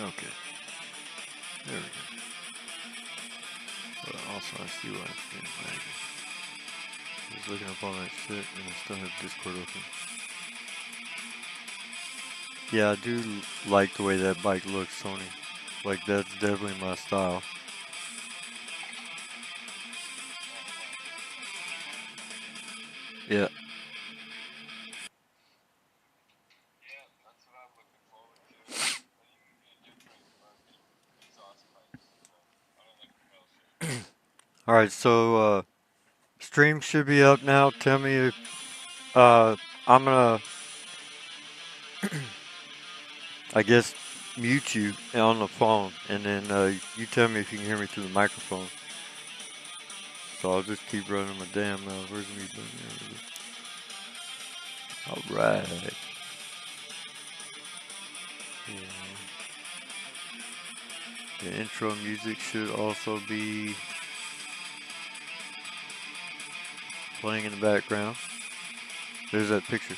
Okay. There we go. But also, I see why it's getting laggy. I was looking up all that shit and I still have Discord open. Yeah, I do like the way that bike looks, Tony. Like, that's definitely my style. Yeah. Alright, so, stream should be up now. Tell me if, I'm gonna, I guess, mute you on the phone, and then, you tell me if you can hear me through the microphone. So I'll just keep running my damn, where's the mute button? Alright. Yeah. The intro music should also be playing in the background. There's that picture.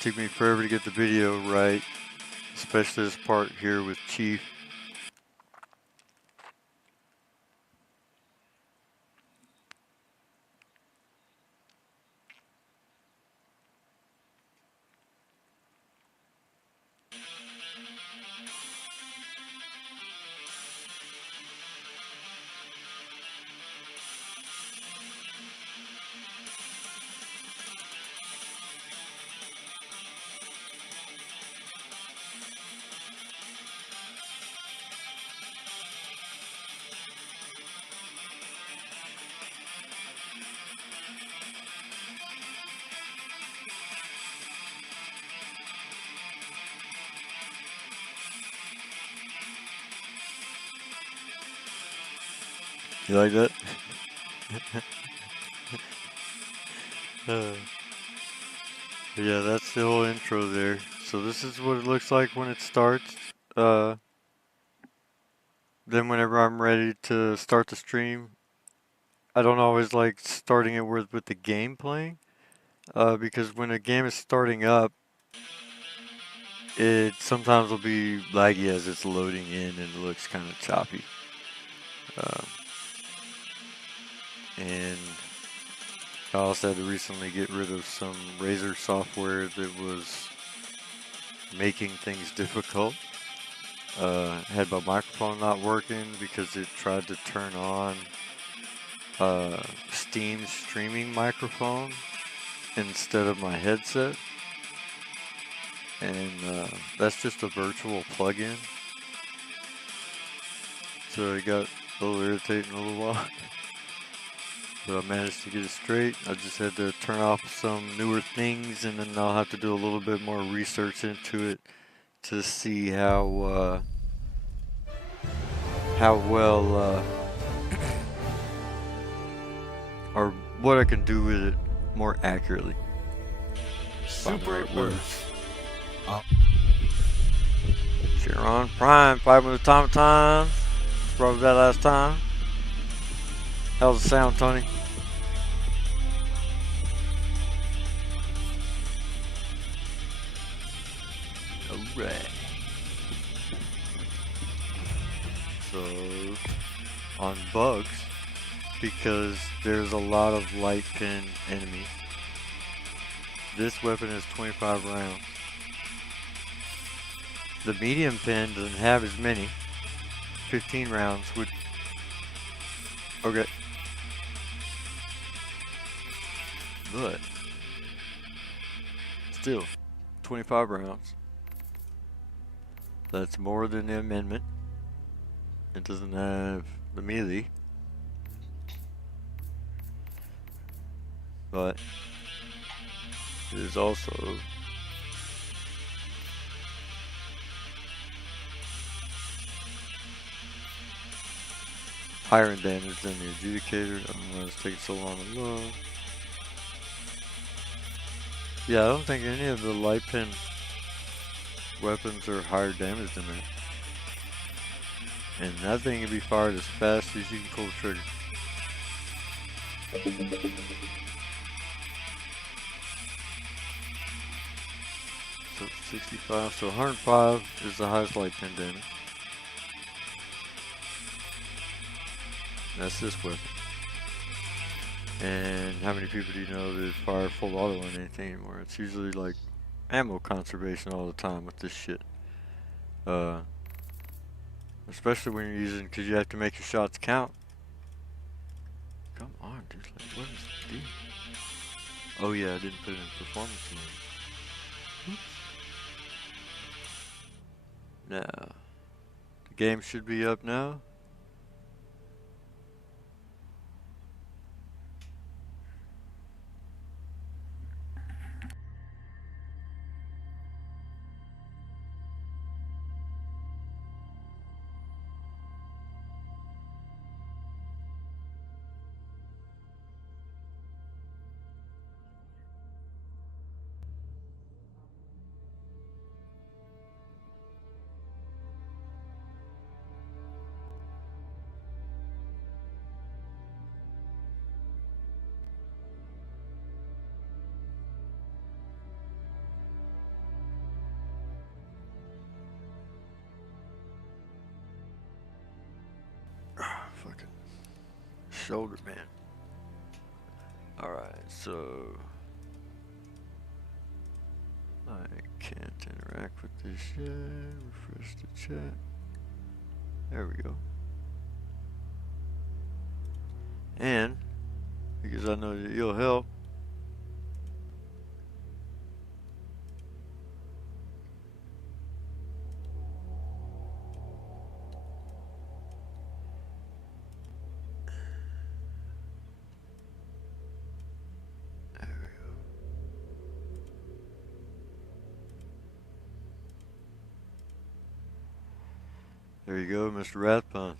Took me forever to get the video right, especially this part here with Chief. You like that? Yeah, that's the whole intro there. So this is what it looks like when it starts. Then whenever I'm ready to start the stream, I don't always like starting it with the game playing, because when a game is starting up, it sometimes will be laggy as it's loading in and it looks kind of choppy. And I also had to recently get rid of some Razer software that was making things difficult. Had my microphone not working because it tried to turn on Steam streaming microphone instead of my headset. And that's just a virtual plug-in. So it got a little irritating a little while. But I managed to get it straight. I just had to turn off some newer things, and then I'll have to do a little bit more research into it to see how well or what I can do with it more accurately. Super words. Sharon Prime, fighting with automatons. Probably that last time. How's the sound, Tony? Alright. So, on bugs, because there's a lot of light pin enemies, this weapon is 25 rounds. The medium pin doesn't have as many, 15 rounds would... Okay. But, still, 25 rounds. That's more than the amendment. It doesn't have the melee. But, it is also higher in damage than the Adjudicator. I don't know why it's taking so long to load. Yeah, I don't think any of the light pin weapons are higher damage than that. And that thing can be fired as fast as you can pull the trigger. 65. So 105 is the highest lightning damage. That's this weapon. And how many people do you know that fire full auto on anything anymore? It's usually like ammo conservation all the time with this shit. Especially when you're using, because you have to make your shots count. Come on, dude. Like, what is the deal? Oh yeah, I didn't put it in performance mode. Now, the game should be up now. Fucking shoulder, man. Alright, so I can't interact with this yet. Refresh the chat. There we go. And because I know that you'll help, there you go, Mr. Rathbun.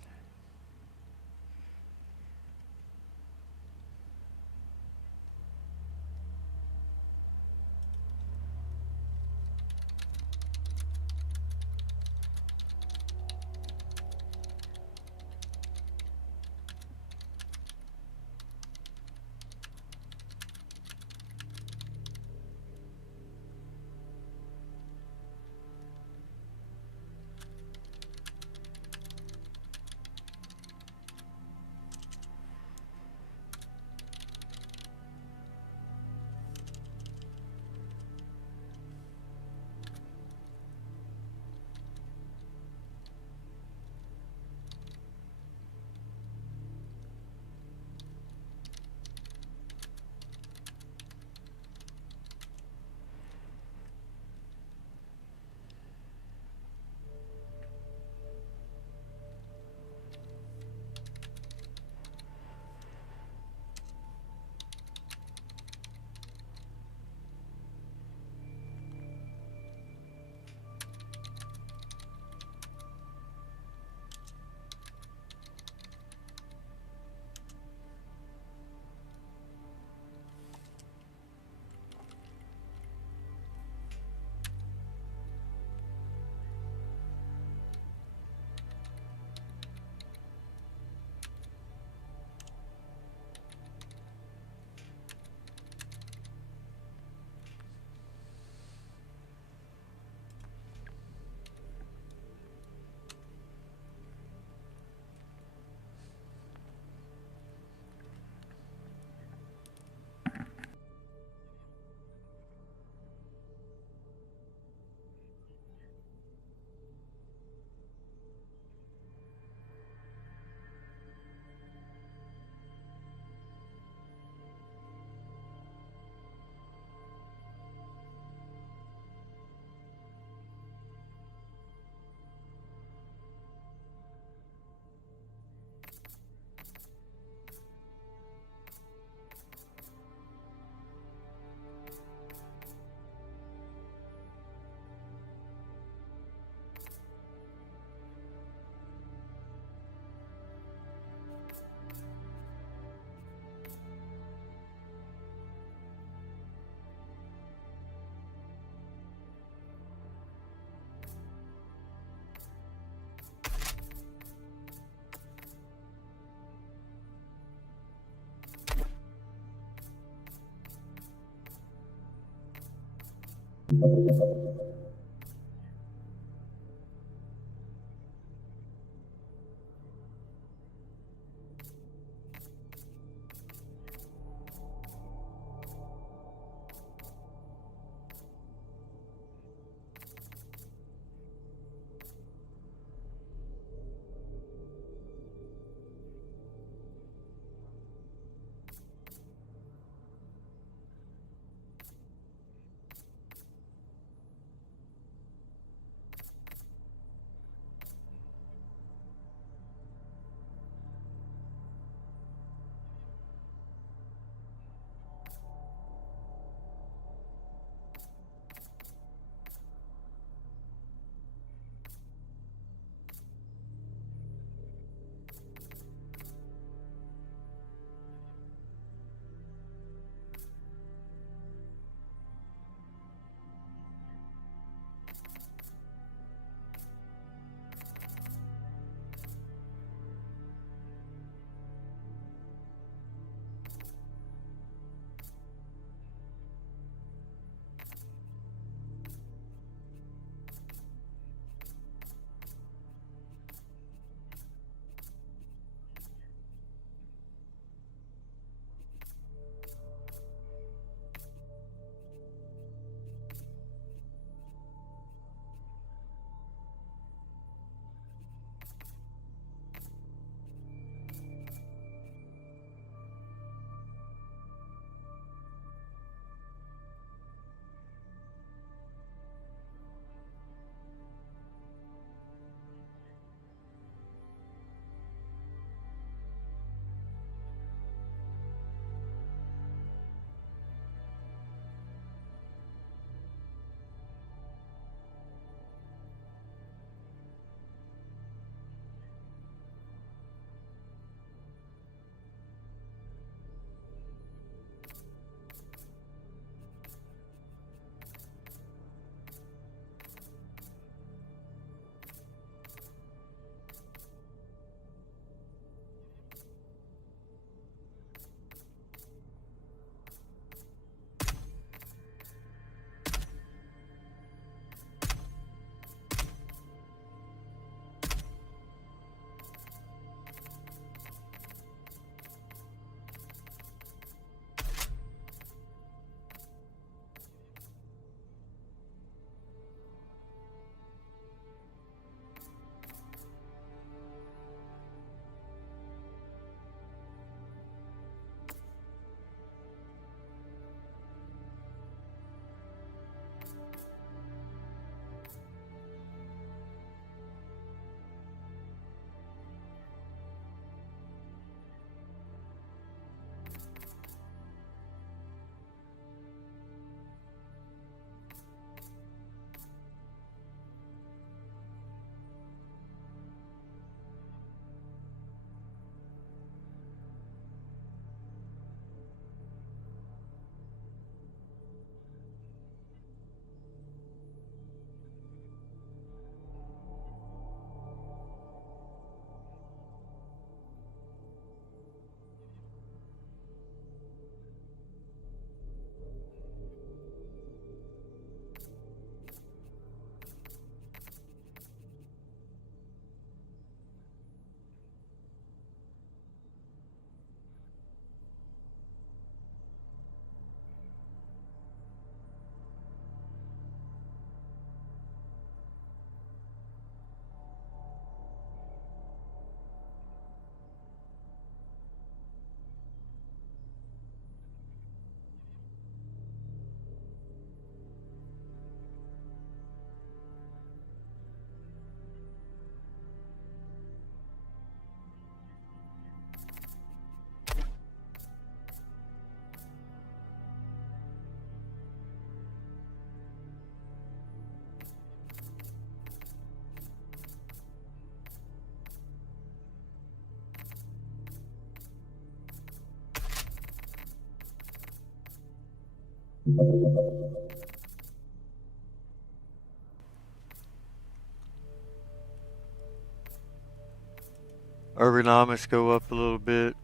Ergonomics go up a little bit.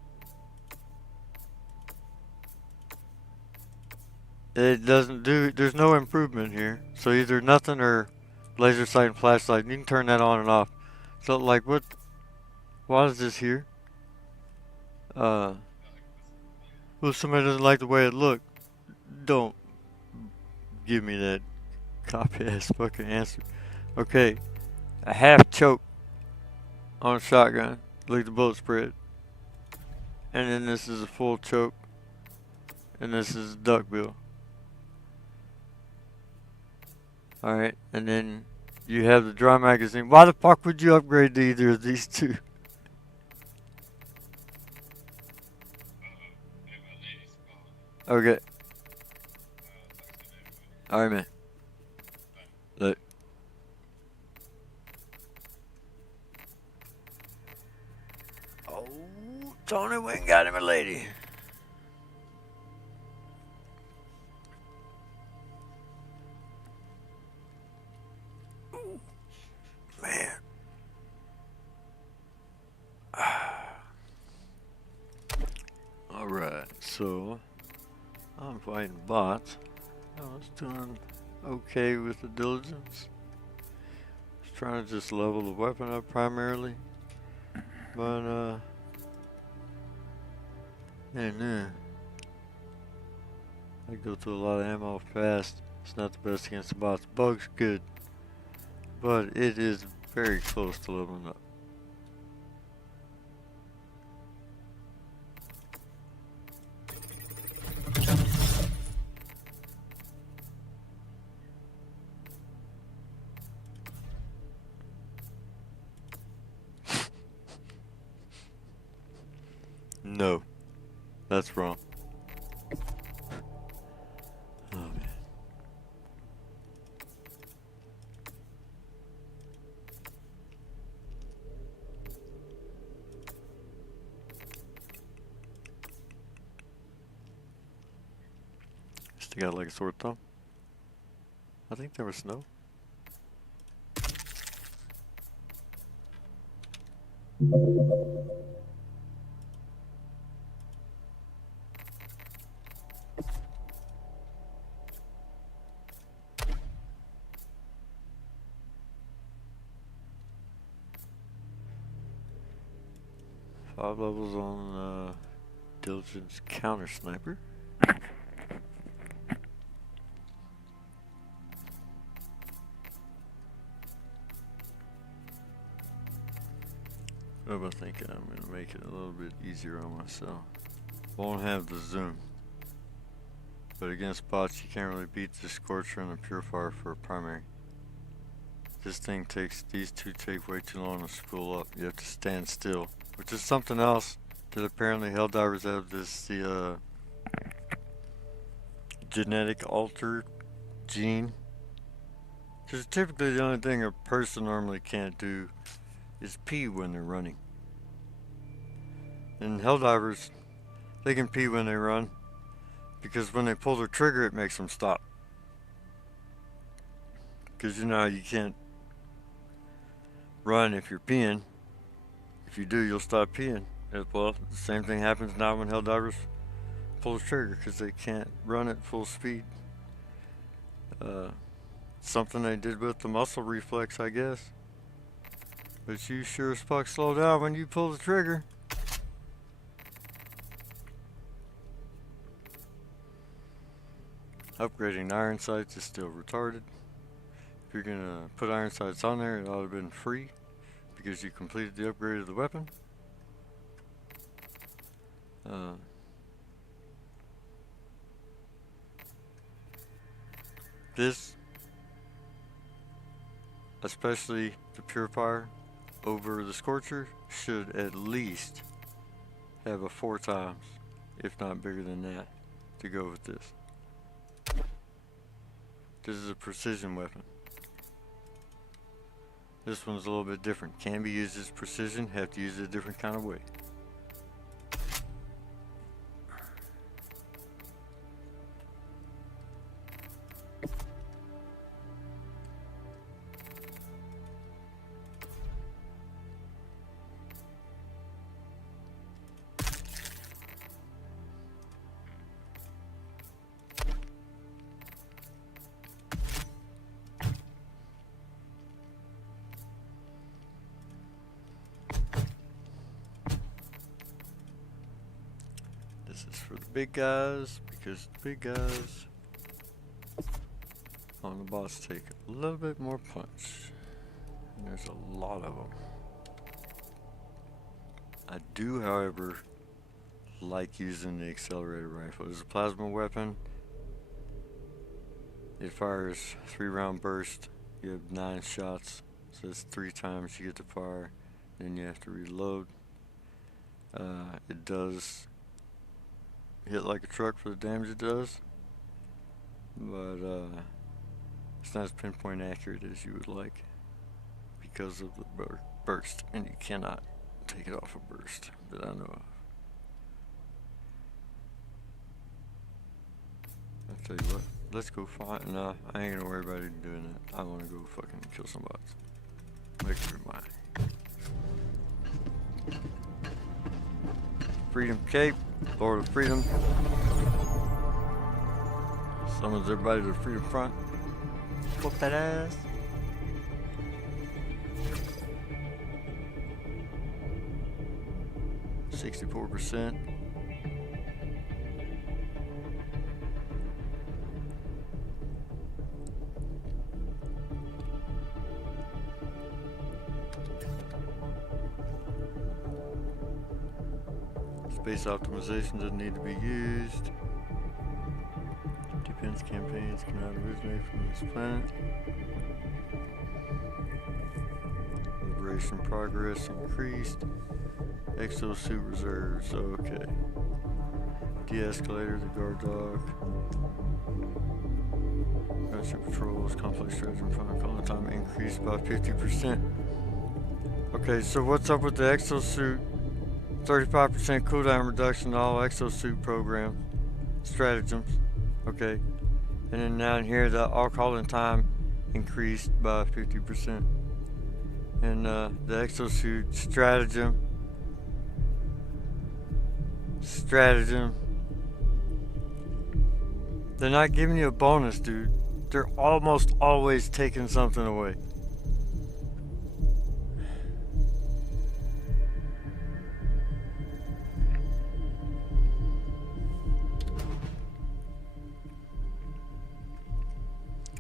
It doesn't do, there's no improvement here. So either nothing or laser sight and flashlight. You can turn that on and off. So like what, why is this here? Well, if somebody doesn't like the way it looked, don't give me that copy ass fucking answer. Okay, a half choke on a shotgun. Look at the bullet spread. And then this is a full choke. And this is duckbill. Alright, and then you have the dry magazine. Why the fuck would you upgrade to either of these two? Okay. Alright, man. Look. Oh, Tony went and got him a lady. Ooh, man. Alright, so I'm fighting bots. I was doing okay with the diligence. Was trying to just level the weapon up primarily. But and I go through a lot of ammo fast. It's not the best against the bots. Bugs good. But it is very close to leveling up. No, that's wrong. Oh man. Still got like a sore thumb. I think there was snow. Five levels on Diligence Counter Sniper. I think I'm going to make it a little bit easier on myself. Won't have the zoom. But against bots, you can't really beat the Scorcher and the Purifier for a primary. This thing takes, these two take way too long to spool up. You have to stand still. Which is something else that apparently Helldivers have this, the genetic altered gene. Because typically the only thing a person normally can't do is pee when they're running. And Helldivers, they can pee when they run. Because when they pull the trigger, it makes them stop. Because you know you can't run if you're peeing. If you do, you'll stop peeing. Well, the same thing happens now when Helldivers pull the trigger because they can't run at full speed. Something they did with the muscle reflex, I guess. But you sure as fuck slow down when you pull the trigger. Upgrading iron sights is still retarded. If you're gonna put iron sights on there, it ought to have been free because you completed the upgrade of the weapon. This, especially the Purifier over the Scorcher, should at least have a 4 times, if not bigger than that, to go with this. This is a precision weapon. This one's a little bit different. Can be used as precision, have to use it a different kind of way. is for the big guys, because the big guys on the boss take a little bit more punch. And there's a lot of them. I do, however, like using the accelerator rifle. It's a plasma weapon. It fires 3-round burst. You have 9 shots, so it's 3 times you get to fire. Then you have to reload. It does hit like a truck for the damage it does, but it's not as pinpoint accurate as you would like because of the burst, and you cannot take it off a burst that I know of. I'll tell you what, let's go find. No, I ain't gonna worry about even doing that. I wanna go fucking kill some bots. Make your mind. Freedom Cape, Lord of Freedom. Summons everybody to the Freedom Front. Whoop that ass. %64%. Space optimization doesn't need to be used. Defense campaigns cannot originate from this planet. Liberation progress increased. Exosuit reserves, okay. De-escalator, the guard dog. Gunship patrols, complex strategy and final calling time increased by 50%. Okay, so what's up with the exosuit? 35% cooldown reduction to all exosuit program stratagems. Okay. And then down here, the all calling time increased by 50%. And the exosuit stratagem. They're not giving you a bonus, dude. They're almost always taking something away.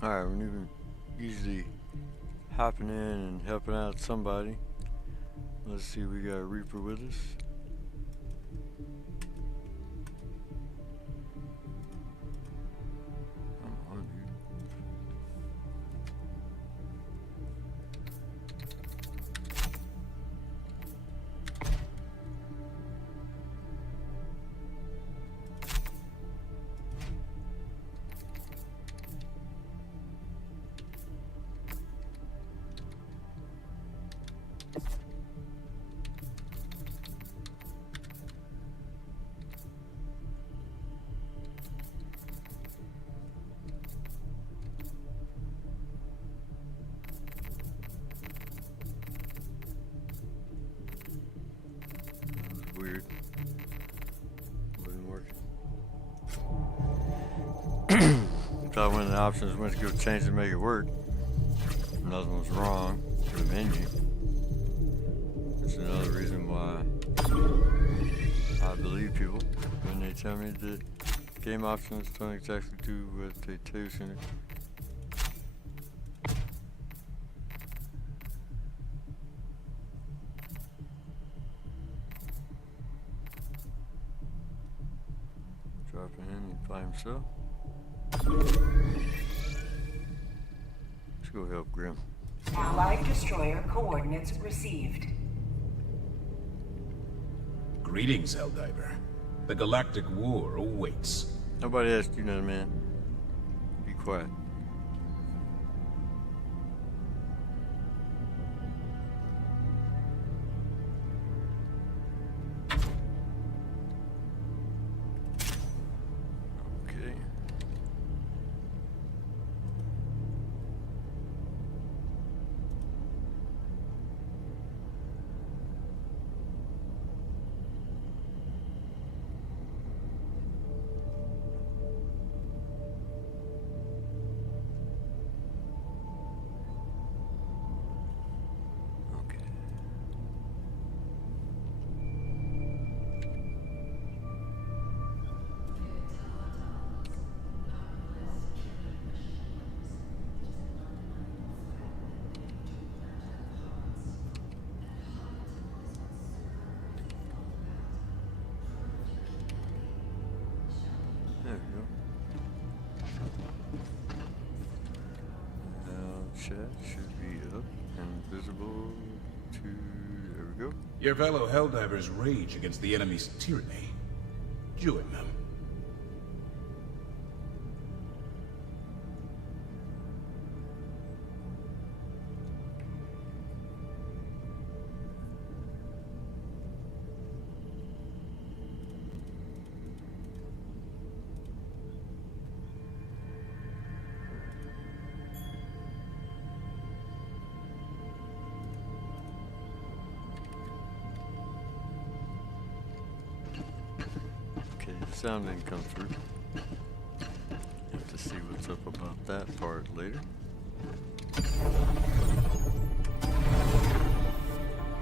Alright, we're usually hopping in and helping out somebody. Let's see, we got a Reaper with us. I'm hungry. Weird. Wasn't working. Thought one of the options went to go change to make it work. Nothing was wrong with the menu. That's another reason why I believe people when they tell me that game options don't exactly do what they tell you. Dropping in by himself. Let's go help Grim. Allied destroyer coordinates received. Greetings, Helldiver. The Galactic War awaits. Nobody asked you nothing, man. Be quiet. Okay. chat should be up and visible to. There we go. Your fellow Helldivers rage against the enemy's tyranny. Join them. Okay, the sound didn't come through. Have to see what's up about that part later.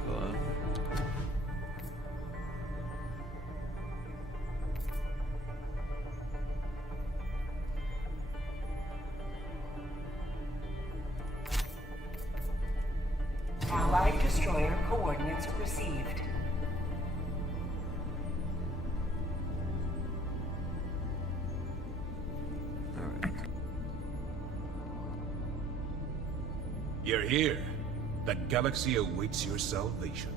But Allied destroyer coordinates received. alright. You're here. The galaxy awaits your salvation.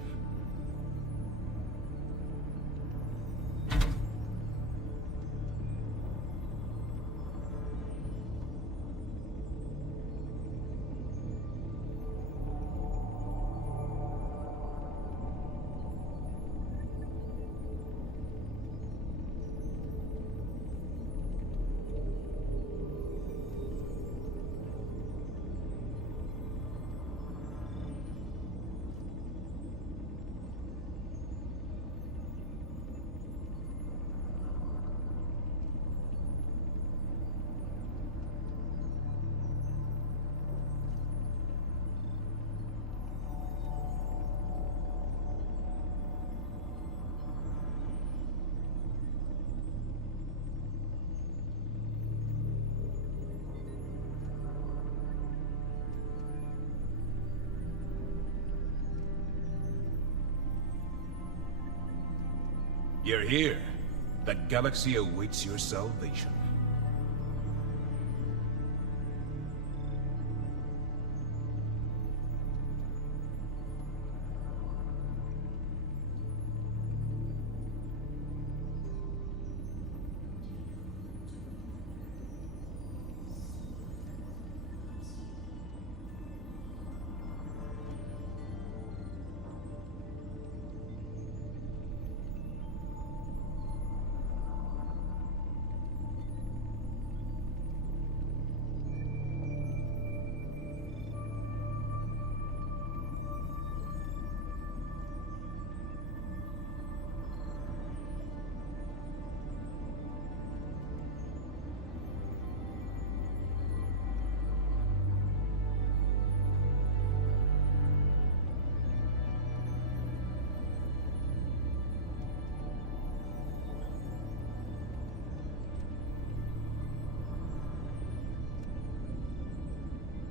You're here. The galaxy awaits your salvation.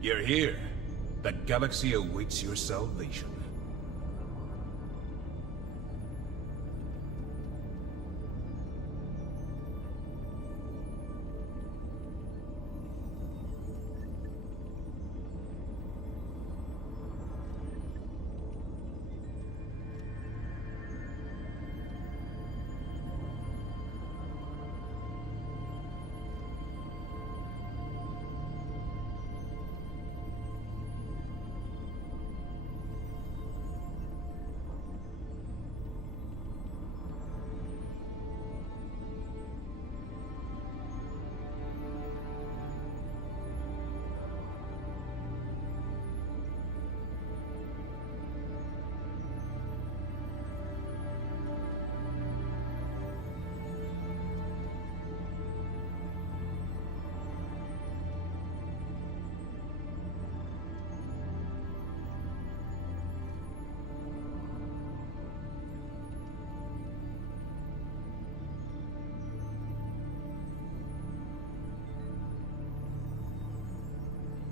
You're here. The galaxy awaits your salvation.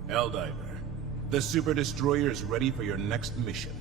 Helldiver, the Super Destroyer is ready for your next mission.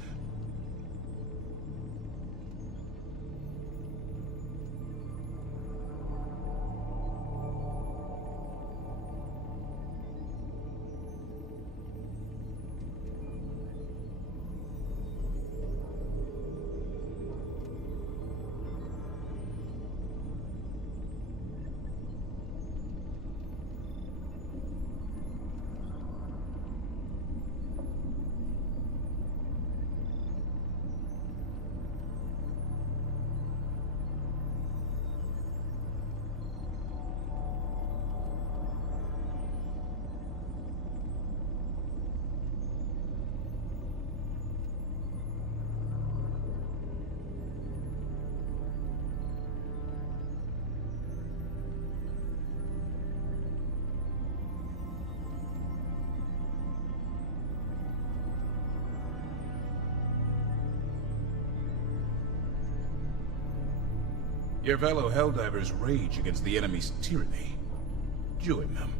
Your fellow Helldivers rage against the enemy's tyranny. Join them.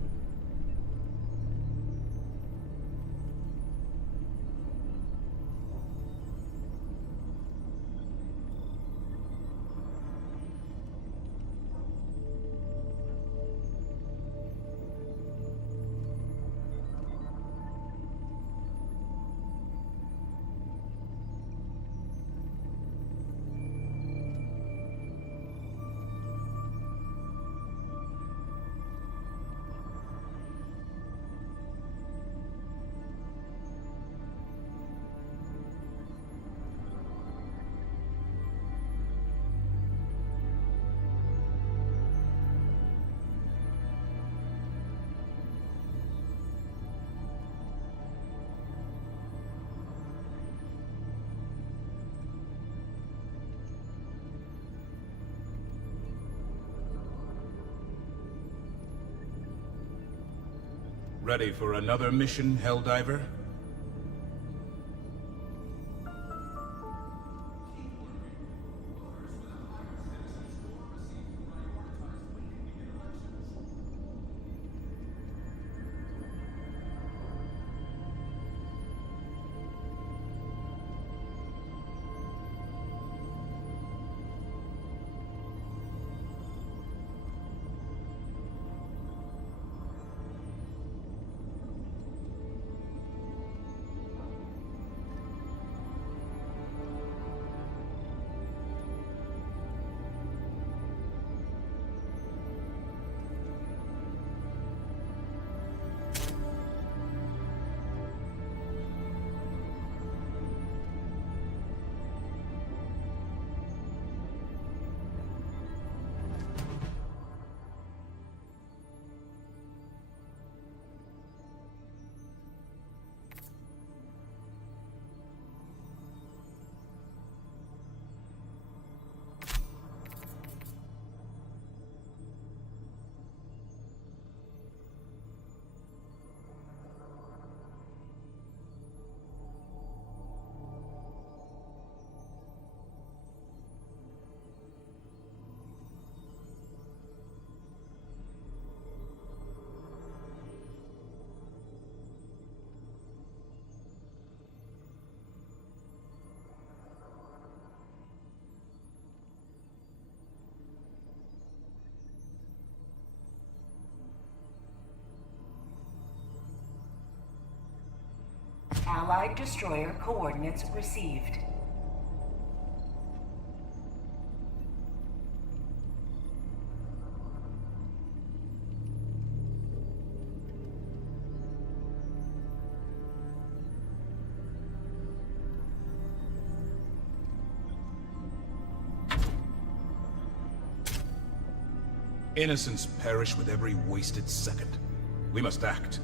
Ready for another mission, Helldiver? Allied destroyer coordinates received. Innocents perish with every wasted second. We must act.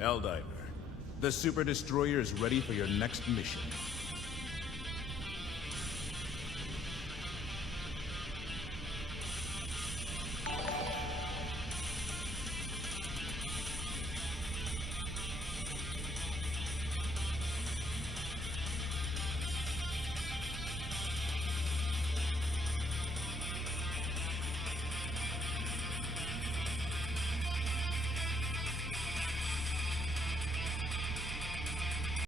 Helldiver, the Super Destroyer is ready for your next mission.